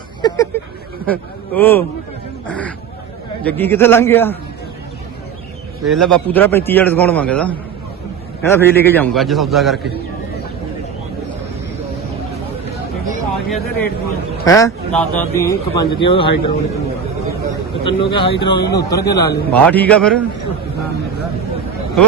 [SPEAKER 1] ਉਹ ਜੱਗੀ ਕਿੱਥੇ ਲੰਘ ਗਿਆ ਵੇਖ ਲੈ ਬਾਪੂ ਤੇਰਾ 35000 ਡਿਸਕਾਊਂਟ ਮੰਗਦਾ ਕਹਿੰਦਾ ਫੇਰ ਲੈ ਕੇ ਜਾਊਂਗਾ ਅੱਜ ਸੌਦਾ ਕਰਕੇ
[SPEAKER 2] ਆ ਗਿਆ ਤੇ ਰੇਟ ਦੀਆਂ
[SPEAKER 1] ਹੈ
[SPEAKER 2] 10 ਦੀ 1.5 ਦੀ ਉਹ ਹਾਈਡਰੋਲਿਕ ਤੇ ਤੈਨੂੰ ਕਿ ਹਾਈਡਰੋਲਿਕ ਨੂੰ ਉੱਤਰ ਕੇ ਲਾ ਲਈ
[SPEAKER 1] ਵਾਹ ਠੀਕ ਆ ਫਿਰ ਹੋ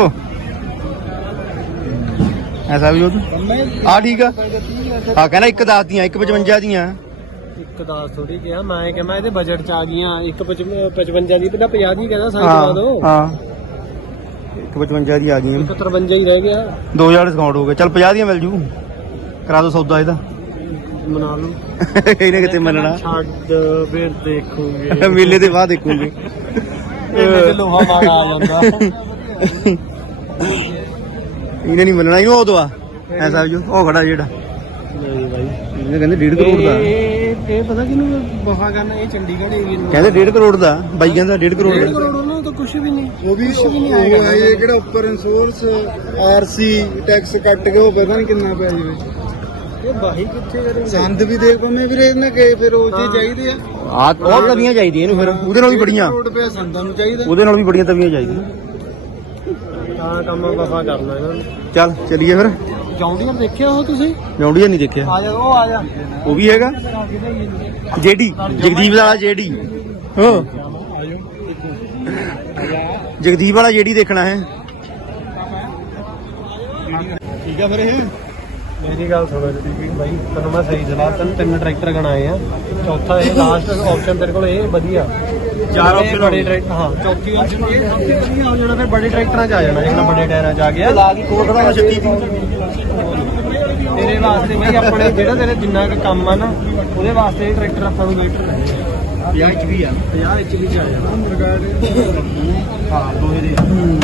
[SPEAKER 1] ਐਸਾ ਵੀ ਉਹ ਆ ਠੀਕ ਆ ਆ ਕਹਿੰਦਾ 1.10 ਦੀਆਂ 1.55 ਦੀਆਂ
[SPEAKER 2] 1.10 ਥੋੜੀ ਕਿਹਾ ਮੈਂ ਕਿ ਮੈਂ ਇਹਦੇ ਬਜਟ ਚ ਆ ਗਈਆਂ 1.55 ਦੀ ਪਹਿਲਾਂ 50 ਦੀ ਕਹਿੰਦਾ ਸਾਈਜ਼ ਲਾ ਦੋ
[SPEAKER 1] ਹਾਂ 1.55 ਦੀ ਆ ਗਈਆਂ
[SPEAKER 2] 1.53 ਹੀ ਰਹਿ ਗਿਆ
[SPEAKER 1] 2000 ਡਿਸਕਾਊਂਟ ਹੋ ਗਿਆ ਚੱਲ 50 ਦੀਆਂ ਮਿਲ ਜੂ ਕਰਾ ਦੋ ਸੌਦਾ ਇਹਦਾ
[SPEAKER 2] ਮਨਾ ਲਓ
[SPEAKER 1] ਇਹਨੇ ਕਿੱਥੇ ਮੰਨਣਾ
[SPEAKER 2] ਛੱਡ ਫਿਰ ਦੇਖੂਗੇ
[SPEAKER 1] ਮੇਲੇ ਦੇ ਬਾਅਦ ਦੇਖੂਗੇ
[SPEAKER 2] ਇਹਨੇ ਤੇ ਲੋਹਾ ਮਾੜਾ ਆ ਜਾਂਦਾ
[SPEAKER 1] ਇਹਨੇ ਨਹੀਂ ਮੰਨਣਾ ਇਹਨੂੰ ਉਹ ਦਵਾ ਐਸਾ ਵੀ ਉਹ ਖੜਾ ਜਿਹੜਾ
[SPEAKER 2] ਨਹੀਂ ਬਾਈ
[SPEAKER 1] ਇਹਨੇ ਕਹਿੰਦੇ 1.5 ਕਰੋੜ ਦਾ
[SPEAKER 2] ਇਹ ਪਤਾ ਕਿਹਨੂੰ ਵਫਾ ਕਰਨਾ ਇਹ ਚੰਡੀਗੜ੍ਹ ਏਰੀਆ ਨੂੰ
[SPEAKER 1] ਕਹਿੰਦੇ 1.5 ਕਰੋੜ ਦਾ ਬਾਈ ਕਹਿੰਦਾ 1.5 ਕਰੋੜ
[SPEAKER 2] 1.5
[SPEAKER 1] ਦਾ
[SPEAKER 2] ਕਰੋੜ ਉਹਨਾਂ ਤਾਂ ਕੁਝ ਵੀ ਨਹੀਂ
[SPEAKER 3] ਉਹ ਵੀ ਆਏਗਾ ਇਹ ਕਿਹੜਾ ਉੱਪਰ ਇੰਸ਼ੋਰੈਂਸ ਆਰਸੀ ਟੈਕਸ ਕੱਟ ਕੇ ਉਹ ਪਤਾ ਨਹੀਂ ਕਿੰਨਾ ਪਿਆ ਜਿਵੇਂ
[SPEAKER 2] ਇਹ ਬਾਹੀ ਕਿੱਥੇ ਕਰੇਗਾ
[SPEAKER 3] ਸੰਦ ਵੀ ਦੇਖ ਪਵੇਂ ਵੀਰੇ ਇਹਨਾਂ ਕੇ ਫਿਰ ਉਹ ਜੀ ਚਾਹੀਦੇ ਆ
[SPEAKER 1] ਆ ਬਹੁਤ ਤਵੀਆਂ ਚਾਹੀਦੀਆਂ ਇਹਨੂੰ ਫਿਰ ਉਹਦੇ ਨਾਲ ਵੀ ਬੜੀਆਂ
[SPEAKER 3] ਕਰੋੜ ਰੁਪਏ ਸੰਦਾਂ ਨੂੰ ਚਾਹੀਦਾ
[SPEAKER 1] ਉਹਦੇ ਨਾਲ ਵੀ ਬੜੀਆਂ ਤਵੀਆਂ ਚਾਹੀਦੀਆਂ
[SPEAKER 2] ਤਾਂ ਕੰਮ ਵਫਾ ਕਰਨਾ ਇਹਨਾਂ ਨੂੰ
[SPEAKER 1] ਚੱਲ ਚੱਲੀਏ ਫਿਰ
[SPEAKER 2] ਜੌਂਡੀਅਰ ਦੇਖਿਆ ਉਹ ਤੁਸੀਂ
[SPEAKER 1] ਜੌਂਡੀਆ ਨਹੀਂ ਦੇਖਿਆ
[SPEAKER 2] ਆ ਜਾ ਉਹ ਆ ਜਾ
[SPEAKER 1] ਉਹ ਵੀ ਹੈਗਾ ਜੇਡੀ ਜਗਦੀਪ ਵਾਲਾ ਜੇਡੀ ਹੋ ਜਗਦੀਪ ਵਾਲਾ ਜੇਡੀ ਦੇਖਣਾ ਹੈ ਠੀਕ ਆ ਫਿਰ ਇਹ
[SPEAKER 2] ਮੇਰੀ ਗੱਲ ਸੁਣੋ ਜੀ ਬਾਈ ਤੈਨੂੰ ਮੈਂ ਸਹੀ ਜਵਾਬ ਤੈਨੂੰ 3 ਟਰੈਕਟਰ ਗਣਾਏ ਆ ਚੌਥਾ ਇਹ ਲਾਸਟ ਆਪਸ਼ਨ ਤੇਰੇ ਕੋਲ ਇਹ ਵਧੀਆ 4 ਆਪਸ਼ਨ ਬੜੇ ਟਰੈਕਟਰ ਹਾਂ ਚੌਥੀ ਆਪਸ਼ਨ ਇਹ ਸਭ ਤੋਂ ਵਧੀਆ ਹੋ ਜਾਣਾ ਫਿਰ ਬੜੇ ਟਰੈਕਟਰਾਂ 'ਚ ਆ ਜਾਣਾ ਜਿਹੜਾ ਬੜੇ ਟਾਇਰਾਂ 'ਚ ਆ ਗਿਆ
[SPEAKER 1] ਲਾ ਕੇ ਕੋਟ ਦਾ 36
[SPEAKER 2] ਤੇਰੇ ਵਾਸਤੇ ਬਈ ਆਪਣੇ ਜਿਹੜਾ ਤੇਰੇ ਜਿੰਨਾ ਕੁ ਕੰਮ ਆ ਨਾ ਉਹਦੇ ਵਾਸਤੇ ਇਹ ਟਰੈਕਟਰ ਆਪਾਂ ਨੂੰ ਵੇਟਰ ਰਹੇ
[SPEAKER 1] 50 ਇੰਚ ਵੀ ਆ
[SPEAKER 2] 50 ਇੰਚ ਵੀ ਚ ਆ ਜਾਣਾ
[SPEAKER 1] ਹਾਂ ਲੋਹੇ ਦੇ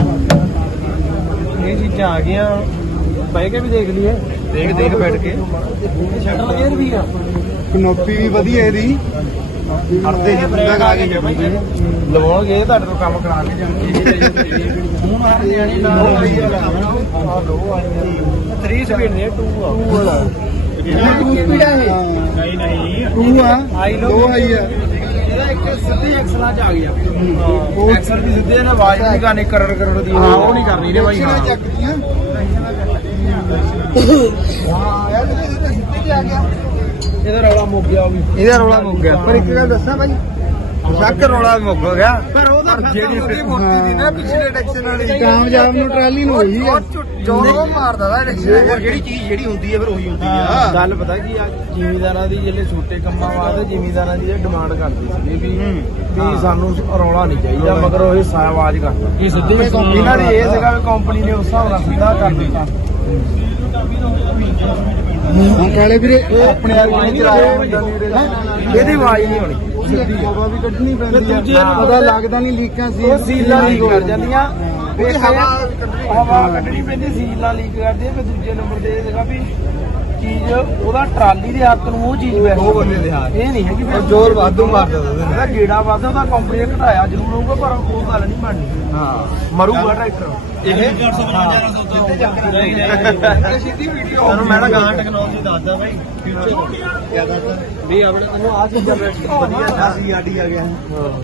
[SPEAKER 2] ਇਹ ਚੀਜ਼ਾਂ ਆ ਗਈਆਂ ਬਹਿ ਕੇ ਵੀ ਦੇਖ ਲਈਏ
[SPEAKER 1] ਦੇਖ ਬੈਠ ਕੇ
[SPEAKER 2] ਸ਼ਟਰ ਗੇਅਰ ਵੀ ਆ
[SPEAKER 3] ਕਨੋਪੀ ਵੀ ਵਧੀਆ ਇਹਦੀ
[SPEAKER 1] ਹੜਦੇ ਨਹੀਂ ਪੂਰਾ ਕਰਾ ਕੇ ਜਾਣਗੇ
[SPEAKER 2] ਲਵਾਉਣਗੇ ਤੁਹਾਡੇ ਤੋਂ ਕੰਮ ਕਰਾ ਕੇ ਜਾਣਗੇ ਹੁਣ ਆ ਜਾਣੀ ਨਾਲ ਆਈ ਆ ਲੋ ਆਈ 3 ਸਪੀਡ ਨੇ 2 ਆ
[SPEAKER 3] 2 ਸਪੀਡ ਆ ਇਹ
[SPEAKER 2] ਨਹੀਂ
[SPEAKER 3] 2 ਆ
[SPEAKER 2] ਆਈ ਲੋ
[SPEAKER 3] 2 ਆਈ ਆ
[SPEAKER 2] ਇਹਦਾ ਇੱਕ ਸਿੱਧੀ ਐਕਸਲਾਂ ਚ ਆ ਗਿਆ ਉਹ ਐਕਸਲ ਵੀ ਸਿੱਧੇ ਨੇ ਆਵਾਜ਼ ਨਹੀਂ ਕਰਨੀ ਕਰੜ ਦੀ ਹਾਂ ਉਹ ਨਹੀਂ ਕਰਨੀ ਨੇ ਬਾਈ ਹਾਂ
[SPEAKER 3] ਚੱਕਦੀਆਂ ਯਾਰ ਇਹ ਸਿੱਧੇ ਆ ਗਿਆ
[SPEAKER 2] ਇਹਦਾ ਰੌਲਾ ਮੁੱਕ ਗਿਆ ਉਹ ਵੀ
[SPEAKER 3] ਇਹਦਾ ਰੌਲਾ ਮੁੱਕ ਗਿਆ ਪਰ ਇੱਕ ਗੱਲ ਦੱਸਾਂ ਭਾਈ ਸ਼ੱਕ ਰੌਲਾ ਮੁੱਕ ਗਿਆ
[SPEAKER 2] ਪਰ ਉਹਦਾ
[SPEAKER 3] ਜਿਹੜੀ ਮੋਟੀ ਦੀ ਨਾ ਪਿਛਲੇ ਟੈਕਸ਼ਨ ਵਾਲੀ ਕਾਮਯਾਬ ਨੂੰ ਟਰਾਲੀ ਨੂੰ ਹੋਈ ਆ ਜੋਰੋਂ ਮਾਰਦਾ ਦਾ ਟੈਕਸ਼ਨ
[SPEAKER 1] ਜਿਹੜੀ ਚੀਜ਼ ਜਿਹੜੀ ਹੁੰਦੀ ਹੈ ਫਿਰ ਉਹੀ ਹੁੰਦੀ ਆ
[SPEAKER 2] ਗੱਲ ਪਤਾ ਕੀ ਆ ਜ਼ਿਮੀਦਾਰਾਂ ਦੀ ਜਿਹੜੇ ਛੋਟੇ ਕੰਮਾਂ ਵਾਸਤੇ ਜ਼ਿਮੀਦਾਰਾਂ ਦੀ ਡਿਮਾਂਡ ਕਰਦੀ ਸੀ ਵੀ ਸਾਨੂੰ ਰੌਲਾ ਨਹੀਂ ਚਾਹੀਦਾ ਮਗਰ ਉਹ ਆਵਾਜ਼ ਕਰਦਾ ਕੀ ਸਿੱਧੀ ਇਹਨਾਂ ਦੀ ਇਹ ਸੀਗਾ ਵੀ ਕੰਪਨੀ ਨੇ ਉਸ ਹਿਸਾਬ ਨਾਲ ਸਿੱਧਾ ਕਰ ਦਿੱਤਾ
[SPEAKER 3] ਕਾਲੇ ਵੀਰੇ
[SPEAKER 2] ਆਪਣੇ ਆਪ ਨਹੀਂ ਚਲਾਇਆ ਇਹਦੀ ਆਵਾਜ਼ ਨਹੀਂ ਹੋਣੀ
[SPEAKER 3] ਸਿੱਧੀ ਹਵਾ ਵੀ ਕੱਢਣੀ ਪੈਂਦੀ
[SPEAKER 2] ਦੂਜੇ
[SPEAKER 3] ਆ
[SPEAKER 2] ਨੂੰ
[SPEAKER 3] ਪਤਾ ਲੱਗਦਾ ਨਹੀਂ ਲੀਕਾਂ ਸੀ
[SPEAKER 2] ਉਹ ਸੀਲਾਂ ਲੀਕ ਕਰ ਜਾਂਦੀਆਂ ਫਿਰ ਹਵਾ ਕੱਢਣੀ ਪੈਂਦੀ ਸੀਲਾਂ ਲੀਕ ਕਰਦੀ ਫਿਰ ਦੂਜੇ ਨੰਬਰ ਤੇ ਇਹ ਸੀਗਾ ਵੀ ਚੀਜ਼ ਉਹਦਾ ਟਰਾਲੀ ਦੇ ਹੱਥ ਨੂੰ ਉਹ ਚੀਜ਼ ਵੈਸੇ
[SPEAKER 3] ਉਹ ਬੰਦੇ ਦੇ ਹੱਥ
[SPEAKER 2] ਇਹ ਨਹੀਂ ਹੈ ਕਿ
[SPEAKER 3] ਜ਼ੋਰ ਵਾਧੂ ਮਾਰਦਾ
[SPEAKER 2] ਉਹਦਾ ਗੇੜਾ ਵਾਧਾ ਉਹਦਾ ਕੰਪਨੀ ਨੇ ਘਟਾਇਆ ਜ਼ਰੂਰ ਹੋਊਗਾ ਪਰ ਉਹ ਗੱਲ ਨਹੀਂ ਬਣਨੀ
[SPEAKER 3] ਹਾਂ
[SPEAKER 2] ਮਰੂਗਾ ਟਰੈਕਟਰ
[SPEAKER 1] ਇਹ
[SPEAKER 2] ਸਿੱਧੀ ਵੀਡੀਓ ਤੁਹਾਨੂੰ ਮੈਂ ਗਾਂ ਟੈਕਨੋਲੋਜੀ ਦੱਸਦਾ ਬਾਈ ਵੀ ਆਪਣੇ ਤੁਹਾਨੂੰ ਆ ਚੀਜ਼ਾਂ ਵਧੀਆ
[SPEAKER 1] ਸੀਆਰਡੀ ਆ ਗਿਆ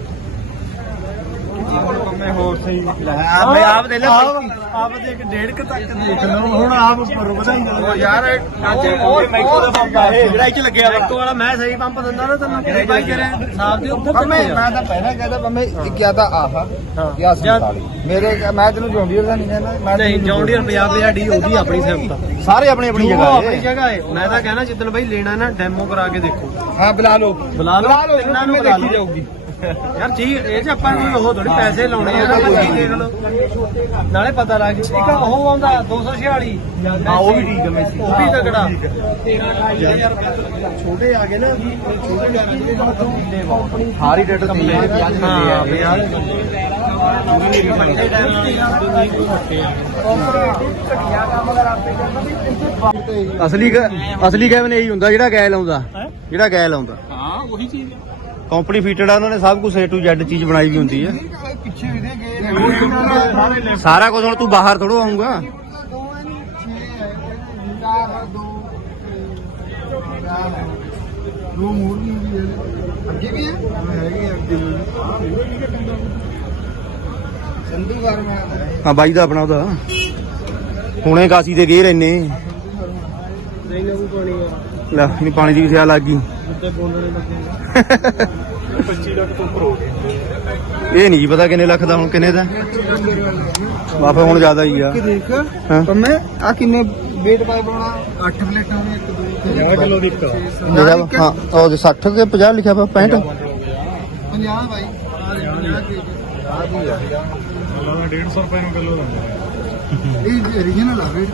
[SPEAKER 3] ਮੈਂ ਹੋਰ ਸਹੀ
[SPEAKER 1] ਮੈਂ ਆਪ ਦੇ ਲੈ
[SPEAKER 2] ਆਪ ਦੇ ਇੱਕ 1.5 ਤੱਕ ਦੇਖ ਲਓ ਹੁਣ ਆਪ ਉੱਪਰ ਵਧਾਈ
[SPEAKER 3] ਯਾਰ
[SPEAKER 2] ਉਹ ਮੈਕੋ ਦਾ ਪੰਪ ਆ ਇਹ
[SPEAKER 1] ਜਿਹੜਾ ਇੱਥੇ ਲੱਗਿਆ ਵਾ
[SPEAKER 2] ਮੈਕੋ ਵਾਲਾ ਮੈਂ ਸਹੀ ਪੰਪ ਦਿੰਦਾ ਨਾ ਤੈਨੂੰ
[SPEAKER 1] ਜਿਹੜਾ
[SPEAKER 2] ਬਾਈ ਕਰੇ ਸਾਫ ਦੇ ਉੱਧਰ
[SPEAKER 3] ਮੈਂ ਤਾਂ ਪਹਿਲਾਂ ਕਹਿੰਦਾ ਮੈਂ ਕਿਹਾ ਤਾਂ ਆਹਾ ਜਾਂ 47 ਮੇਰੇ ਮੈਂ ਤੈਨੂੰ ਜੌਂਡੀਅਰ ਦਾ ਨਹੀਂ ਕਹਿੰਦਾ ਮੈਂ
[SPEAKER 2] ਨਹੀਂ ਜੌਂਡੀਅਰ 50 ਡੀ ਉਹਦੀ ਆਪਣੀ ਸਿਫਤ
[SPEAKER 1] ਸਾਰੇ ਆਪਣੀ ਆਪਣੀ ਜਗ੍ਹਾ
[SPEAKER 2] ਆਪਣੀ ਜਗ੍ਹਾ ਹੈ ਮੈਂ ਤਾਂ ਕਹਿਣਾ ਜਿੱਦਣ ਬਾਈ ਲੈਣਾ ਨਾ ਡੈਮੋ ਕਰਾ ਕੇ ਦੇਖੋ
[SPEAKER 3] ਹਾਂ ਬੁਲਾ ਲਓ
[SPEAKER 2] ਬੁਲਾ ਲਓ ਇਹਨਾਂ ਨੂੰ ਬੁਲਾ ਲਓ ਜਾਊਗੀ ਯਾਰ ਚੀਜ਼ ਇਹ ਚ ਆਪਾਂ ਨੂੰ ਉਹ ਥੋੜੀ ਪੈਸੇ ਲਾਉਣੇ ਆ ਨਾ ਬਾਕੀ ਦੇਖ ਲਓ ਨਾਲੇ ਪਤਾ ਲੱਗ ਇੱਕ ਉਹ ਆਉਂਦਾ 246
[SPEAKER 1] ਹਾਂ ਉਹ ਵੀ ਠੀਕ ਹੈ ਮੈਂ
[SPEAKER 2] ਉਹ ਵੀ ਤਕੜਾ 13-28000 ਰੁਪਏ ਛੋਟੇ ਆ ਗਏ ਨਾ ਛੋਟੇ ਜਾ ਕੇ
[SPEAKER 1] ਹਾਰੀ ਟਰੈਕਟਰ ਅਸਲੀ ਕੈਬਨ ਇਹੀ ਹੁੰਦਾ ਜਿਹੜਾ ਗੈਲ ਆਉਂਦਾ ਜਿਹੜਾ ਗੈਲ ਆਉਂਦਾ
[SPEAKER 2] ਹਾਂ ਉਹੀ ਚੀਜ਼
[SPEAKER 1] ਕੰਪਨੀ ਫੀਟਡ ਆ ਉਹਨਾਂ ਨੇ ਸਭ ਕੁਝ A to Z ਚੀਜ਼ ਬਣਾਈ ਵੀ ਹੁੰਦੀ ਹੈ
[SPEAKER 3] ਪਿੱਛੇ ਵੀ ਦੇ ਗਏ
[SPEAKER 1] ਸਾਰਾ ਕੁਝ ਹੁਣ ਤੂੰ ਬਾਹਰ ਥੋੜੋ ਆਉਂਗਾ
[SPEAKER 3] ਦੋ ਮੋੜ ਵੀ ਹੈ ਅੱਗੇ ਵੀ ਹੈ ਹੈਗੇ ਅੱਗੇ ਸੰਧੂ ਘਰ ਮੈਂ
[SPEAKER 1] ਹਾਂ ਬਾਈ ਦਾ ਆਪਣਾ ਉਹਦਾ ਹੁਣੇ ਕਾਸੀ ਤੇ ਗਏ ਰਹਿਨੇ
[SPEAKER 2] ਨਹੀਂ ਨਾ ਪਾਣੀ ਆ
[SPEAKER 1] ਲੈ ਨਹੀਂ ਪਾਣੀ ਦੀ ਵੀ ਸਿਆਲ ਲੱਗ ਗਈ
[SPEAKER 2] ਉੱਤੇ ਬੋਲਣੇ ਲੱਗੇ 25 ਲੱਖ ਤੋਂ ਉੱਪਰ ਹੋ ਗਏ
[SPEAKER 1] ਇਹ ਨਹੀਂ ਜੀ ਪਤਾ ਕਿੰਨੇ ਲੱਖ ਦਾ ਹੁਣ ਕਿੰਨੇ ਦਾ ਵਾਪਸ ਹੁਣ ਜ਼ਿਆਦਾ ਹੀ ਆ
[SPEAKER 3] ਦੇਖ
[SPEAKER 1] ਹਾਂ
[SPEAKER 3] ਪੰਮੇ ਆ ਕਿੰਨੇ weight ਪਾਏ ਬਣਾਉਣਾ 8 ਪਲੇਟਾਂ ਨੇ 1 2
[SPEAKER 2] 50 ਕਿਲੋ ਦੀ ਇੱਕ
[SPEAKER 1] ਜਿਹੜਾ ਹਾਂ ਉਹ 60 ਕੇ 50 ਲਿਖਿਆ ਵਾ 65
[SPEAKER 3] 50 ਬਾਈ ਆ
[SPEAKER 2] 150 ਰੁਪਏ ਨੂੰ ਕਿਲੋ ਦਿੰਦਾ
[SPEAKER 3] ਇਹ ਰੀਜਨਲ ਆ weight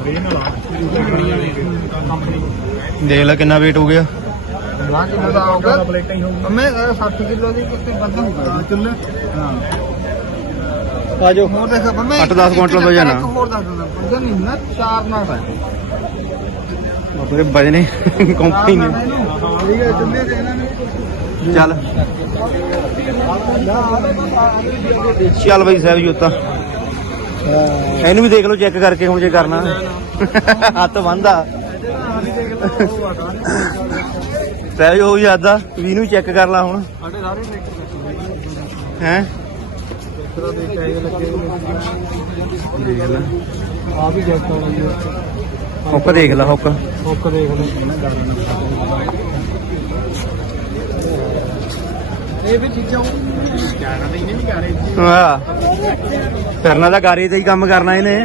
[SPEAKER 1] ਦੇਖ ਲੈ ਕਿੰਨਾ weight ਹੋ ਗਿਆ
[SPEAKER 3] 50 ਕਿਲੋ ਦਾ ਹੋਊਗਾ
[SPEAKER 2] ਪਲੇਟਾਂ ਹੀ ਹੋਊਗੀ
[SPEAKER 3] ਪੰਮੇ 60 ਕਿਲੋ ਦੀ ਕਿਤੇ ਵੱਧ ਹੋਊਗਾ ਕਿਲੋ ਹਾਂ
[SPEAKER 1] ਆਜੋ
[SPEAKER 3] ਹੋਰ ਦੇਖ ਪੰਮੇ
[SPEAKER 1] 8-10 ਕੁਇੰਟਲ ਵਜਨ ਆ।
[SPEAKER 3] ਇੱਕ ਹੋਰ ਦੱਸ ਦਿੰਦਾ ਵਜਨ ਨਹੀਂ ਨਾ 4 ਨਾਲ ਹੈ
[SPEAKER 1] ਬਾਬੇ ਵਜਨੇ ਕੰਪਨੀ ਨੇ
[SPEAKER 3] ਠੀਕ ਹੈ ਚੁੱਲੇ ਦੇ ਇਹਨਾਂ ਨੇ
[SPEAKER 1] ਚੱਲ ਚੱਲ ਬਈ ਸਾਹਿਬ ਜੀ ਉੱਤਾ ਇਹਨੂੰ ਵੀ ਦੇਖ ਲਓ ਚੈੱਕ ਕਰਕੇ ਹੁਣ ਜੇ ਕਰਨਾ ਹੱਥ ਬੰਦਾ ਸਹਿਜ ਹੋ ਜਾਂਦਾ ਵੀ ਇਹਨੂੰ ਚੈੱਕ ਕਰ ਲਾ ਹੁਣ
[SPEAKER 2] ਸਾਡੇ ਸਾਰੇ ਟਰੈਕਟਰ
[SPEAKER 1] ਹੈ
[SPEAKER 2] ਤਰ੍ਹਾਂ ਦੇ ਟਾਇਰ ਲੱਗੇ
[SPEAKER 1] ਦੇਖ ਲੈ
[SPEAKER 2] ਆ ਵੀ ਜੈਕਟ ਵਾਲੀ
[SPEAKER 1] ਹੁੱਕ ਦੇਖ ਲੈ ਹੁੱਕ
[SPEAKER 2] ਹੁੱਕ ਦੇਖ ਲਓ ਇਹ ਵੀ ਚੀਜ਼ਾਂ ਜਾਣਾ ਤਾਂ ਇਹਨੇ ਵੀ ਕਰੇ
[SPEAKER 1] ਹਾਂ ਕਰਨਾ ਤਾਂ ਗਾਰੇ ਤੇ ਹੀ ਕੰਮ ਕਰਨਾ ਇਹਨੇ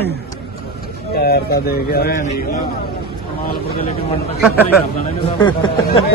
[SPEAKER 2] ਟਾਇਰ ਤਾਂ ਦੇ ਗਿਆ ਮਾਲਪੁਰ ਦੇ ਲੈ ਕੇ ਮੰਨ ਤੱਕ ਕਰਦਾ ਇਹਨੇ